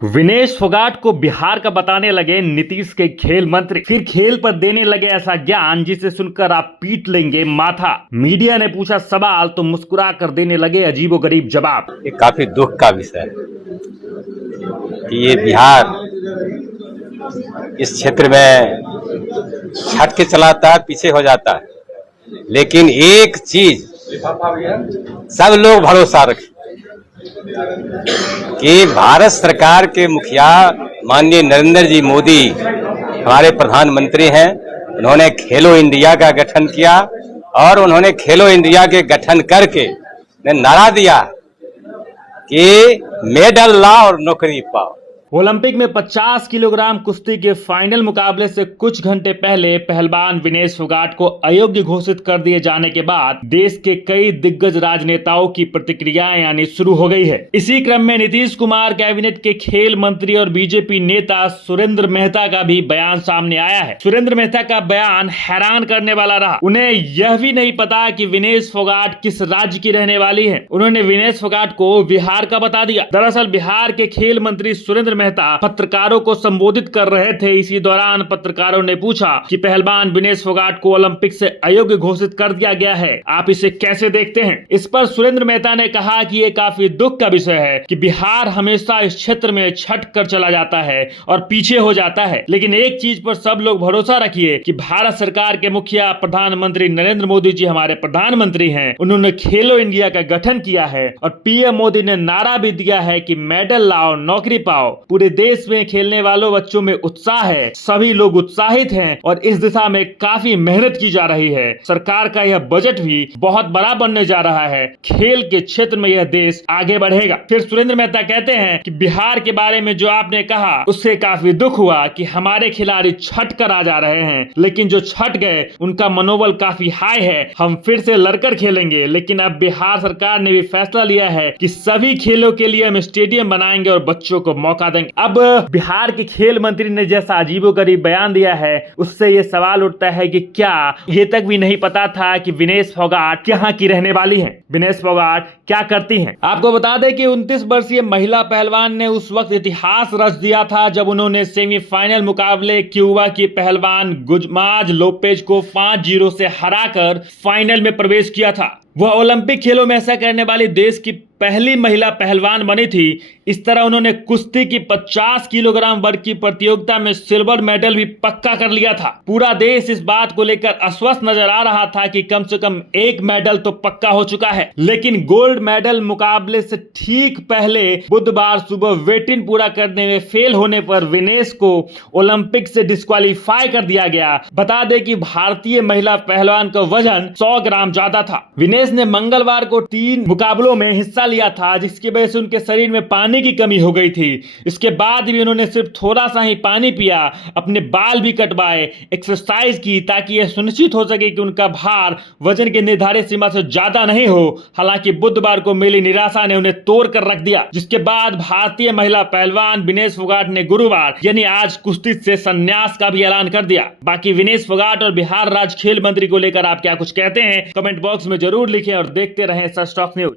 विनेश फोगाट को बिहार का बताने लगे नीतीश के खेल मंत्री, फिर खेल पर देने लगे ऐसा ज्ञान जिसे सुनकर आप पीट लेंगे माथा। मीडिया ने पूछा सवाल तो मुस्कुरा कर देने लगे अजीबोगरीब जवाब। ये काफी दुख का विषय है कि ये बिहार इस क्षेत्र में छट के चलाता है, पीछे हो जाता है, लेकिन एक चीज सब लोग भरोसा रखें कि भारत सरकार के मुखिया माननीय नरेंद्र जी मोदी हमारे प्रधानमंत्री हैं। उन्होंने खेलो इंडिया का गठन किया और उन्होंने खेलो इंडिया के गठन करके नारा दिया कि मेडल लाओ और नौकरी पाओ। ओलंपिक में 50 किलोग्राम कुश्ती के फाइनल मुकाबले से कुछ घंटे पहले पहलवान विनेश फोगाट को अयोग्य घोषित कर दिए जाने के बाद देश के कई दिग्गज राजनेताओं की प्रतिक्रियाएं आनी शुरू हो गई है। इसी क्रम में नीतीश कुमार कैबिनेट के खेल मंत्री और बीजेपी नेता सुरेंद्र मेहता का भी बयान सामने आया है। सुरेंद्र मेहता का बयान हैरान करने वाला रहा। उन्हें यह भी नहीं पता कि विनेश फोगाट किस राज्य की रहने वाली है। उन्होंने विनेश फोगाट को बिहार का बता दिया। दरअसल बिहार के खेल मंत्री सुरेंद्र मेहता पत्रकारों को संबोधित कर रहे थे। इसी दौरान पत्रकारों ने पूछा कि पहलवान विनेश फोगाट को ओलंपिक से अयोग्य घोषित कर दिया गया है, आप इसे कैसे देखते हैं। इस पर सुरेंद्र मेहता ने कहा कि ये काफी दुख का विषय है कि बिहार हमेशा इस क्षेत्र में छट कर चला जाता है और पीछे हो जाता है, लेकिन एक चीज पर सब लोग भरोसा रखिए कि भारत सरकार के मुखिया प्रधानमंत्री नरेंद्र मोदी जी हमारे प्रधानमंत्री हैं। उन्होंने खेलो इंडिया का गठन किया है और पीएम मोदी ने नारा भी दिया है कि मेडल लाओ नौकरी पाओ। पूरे देश में खेलने वालों बच्चों में उत्साह है, सभी लोग उत्साहित हैं और इस दिशा में काफी मेहनत की जा रही है। सरकार का यह बजट भी बहुत बड़ा बनने जा रहा है। खेल के क्षेत्र में यह देश आगे बढ़ेगा। फिर सुरेंद्र मेहता कहते हैं कि बिहार के बारे में जो आपने कहा उससे काफी दुख हुआ कि हमारे खिलाड़ी छट कर आ जा रहे हैं, लेकिन जो छट गए उनका मनोबल काफी हाई है। हम फिर से लड़कर खेलेंगे, लेकिन अब बिहार सरकार ने भी फैसला लिया है कि सभी खेलों के लिए हम स्टेडियम बनाएंगे और बच्चों को मौका देंगे। अब बिहार के खेल मंत्री ने जैसा अजीबोगरीब बयान दिया है उससे ये सवाल उठता है कि क्या ये तक भी नहीं पता था कि विनेश फोगाट यहाँ की रहने वाली हैं। विनेश फोगाट क्या करती हैं। आपको बता दें कि 29 वर्षीय महिला पहलवान ने उस वक्त इतिहास रच दिया था जब उन्होंने सेमीफाइनल मुकाबले क्यूबा की पहलवान गुजमाज लोपेज को 5-0 से हराकर फाइनल में प्रवेश किया था। वह ओलंपिक खेलों में ऐसा करने वाली देश की पहली महिला पहलवान बनी थी। इस तरह उन्होंने कुश्ती की 50 किलोग्राम वर्ग की प्रतियोगिता में सिल्वर मेडल भी पक्का कर लिया था। पूरा देश इस बात को लेकर आश्वस्त नजर आ रहा था कि कम से कम एक मेडल तो पक्का हो चुका है, लेकिन गोल्ड मेडल मुकाबले से ठीक पहले बुधवार सुबह वेट इन पूरा करने में फेल होने पर विनेश को ओलंपिक से डिस्क्वालीफाई कर दिया गया। बता दें कि भारतीय महिला पहलवान का वजन 100 ग्राम ज्यादा था। विनेश ने मंगलवार को 3 मुकाबलों में हिस्सा लिया था, जिसकी वजह से उनके शरीर में पानी की कमी हो गई थी। इसके बाद भी उन्होंने सिर्फ थोड़ा सा ही पानी पिया, अपने बाल भी कटवाए, एक्सरसाइज की ताकि यह सुनिश्चित हो सके कि उनका भार वजन की निर्धारित सीमा से ज्यादा नहीं हो। हालांकि बुधवार को मिली निराशा ने उन्हें तोड़ कर रख दिया, जिसके बाद भारतीय महिला पहलवान विनेश फोगाट ने गुरुवार यानी आज कुश्ती से संन्यास का भी ऐलान कर दिया। बाकी विनेश फोगाट और बिहार राज्य खेल मंत्री को लेकर आप क्या कुछ कहते हैं कमेंट बॉक्स में जरूर लिखें और देखते रहें सच टॉक न्यूज।